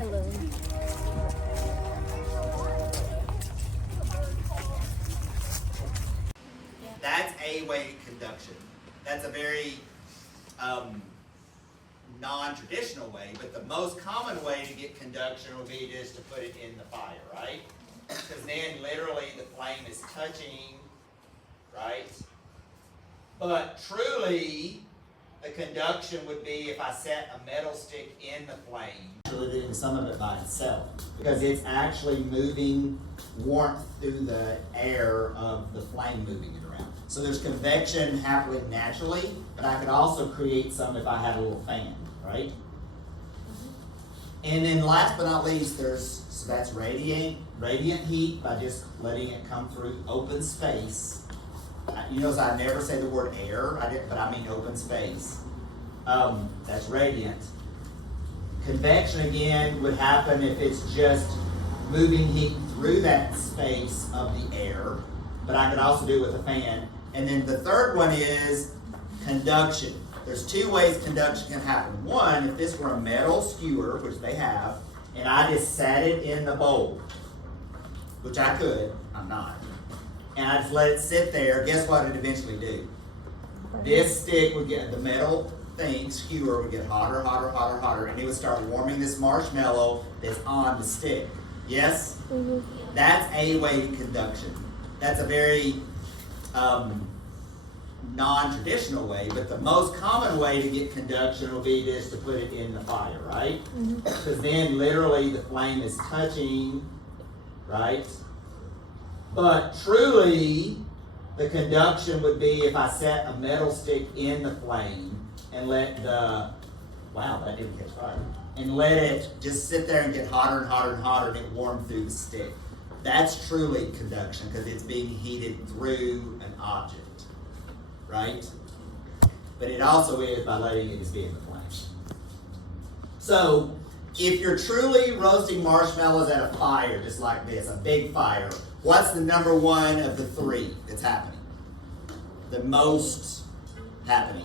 Hello. That's A-way conduction. That's a very non-traditional way, but the most common way to get conduction would be just to put it in the fire, right? Because then literally the flame is touching, right? But truly, the conduction would be if I set a metal stick in the flame. Actually doing some of it by itself, because it's actually moving warmth through the air of the flame moving it around. So there's convection happening naturally, but I could also create some if I had a little fan, right? And then last but not least, so that's radiant heat by just letting it come through open space. You notice I never say the word air, but I mean open space. That's radiant. Convection again would happen if it's just moving heat through that space of the air, but I could also do it with a fan. And then the third one is conduction. There's two ways conduction can happen. One, if this were a metal skewer, which they have, and I just sat it in the bowl, which I could, I'm not, and I just let it sit there, guess what it'd eventually do? This stick would get, the metal skewer would get hotter, hotter, hotter, hotter, and it would start warming this marshmallow that's on the stick. Yes? Mm-hmm. That's A-way conduction. That's a very non-traditional way, but the most common way to get conduction will be just to put it in the fire, right? Because then literally the flame is touching, right? But truly, the conduction would be if I set a metal stick in the flame and let that didn't catch fire. And let it just sit there and get hotter and hotter and hotter and it warm through the stick. That's truly conduction because it's being heated through an object, right? But it also is by letting it just be in the flame. So, if you're truly roasting marshmallows at a fire, just like this, a big fire, what's the number one of the three that's happening? The most happening?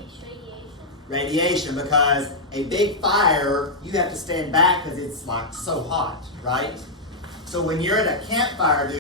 Radiation, because a big fire, you have to stand back because it's like so hot, right? So when you're at a campfire,